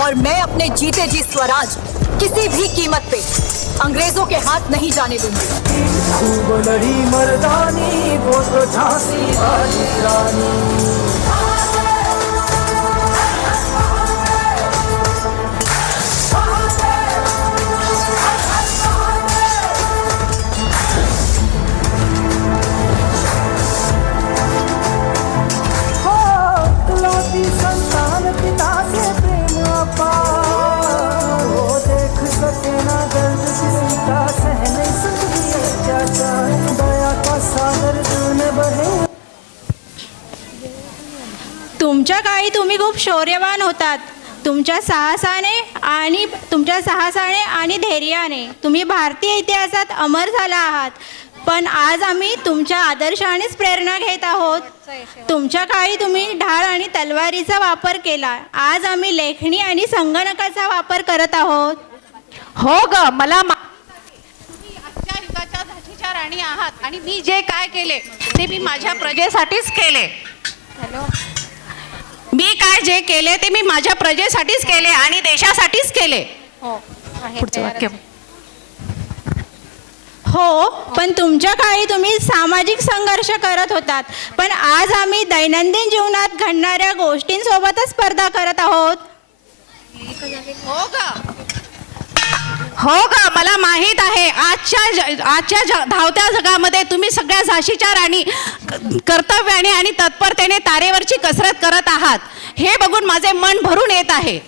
और मैं अपने जीते जी स्वराज किसी भी कीमत पे अंग्रेजों के हाथ नहीं जाने दूंगी। खूब लड़ी मर्दानी वो तो झांसी वाली रानी। संतान पिता से प्रेम अपार, वो देख सके ना दर्द किसी का, सह नहीं सकती अत्याचार, दया का सागर दिल में बहे। तुमच्या काळी तुम्ही खूप शौर्यवान होतात. तुमच्या साहसाने आणि धैर्याने तुम्ही भारतीय इतिहासात अमर झाला आहात. पण आज आम्ही तुमच्या आदर्शानेच प्रेरणा घेत आहोत. तुमच्या काळी तुम्ही ढाल आणि तलवारीचा वापर केला. आज आम्ही लेखणी आणि संगणकाचा वापर करत आहोत. हो ग, मला तुम्ही आजच्या युगाच्या झाशीच्या राणी आहात आणि मी जे काय केले ते मी माझ्या प्रजेसाठीच केले. मी काय जे केले ते मी माझ्या प्रजेसाठीच केले आणि देशासाठीच केले. पुढचं वाक्य. हो, पण तुमच्या काळी तुम्ही सामाजिक संघर्ष करत होतात. पण आज आम्ही दैनंदिन जीवनात घडणाऱ्या गोष्टींसोबतच स्पर्धा करत आहोत. हो ग, मला माहीत आहे आजच्या धावत्या जगामध्ये तुम्ही सगळ्या झाशीच्या राणी कर्तव्याने आणि तत्परतेने तारेवरची कसरत करत आहात. हे बघून माझे मन भरून येत आहे.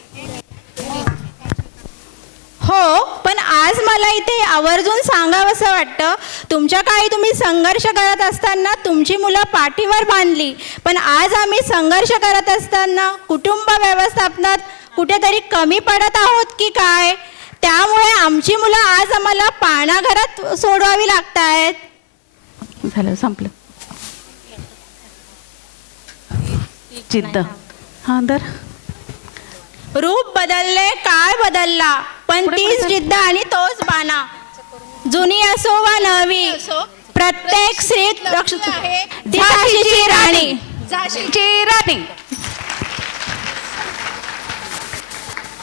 हो, पण आज मला इथे आवर्जून सांगावंसं वाटतं, तुमच्या काळी तुम्ही संघर्ष करत असताना तुमची मुलं पाठीवर बांधली. पण आज आम्ही संघर्ष करत असताना कुटुंब व्यवस्थापनात कुठेतरी कमी पडत आहोत की काय? त्यामुळे आमची मुलं आज आम्हाला पाळणाघरात सोडवावी लागत आहेत. झालं, संपलं. जिद्द. हा दर. रूप बदलले, काळ बदलला, पण तीच जिद्द आणि तोच बाणा. जुनी असो वा नवी, प्रत्येक स्त्री झाशीची राणी. झाशीची राणी.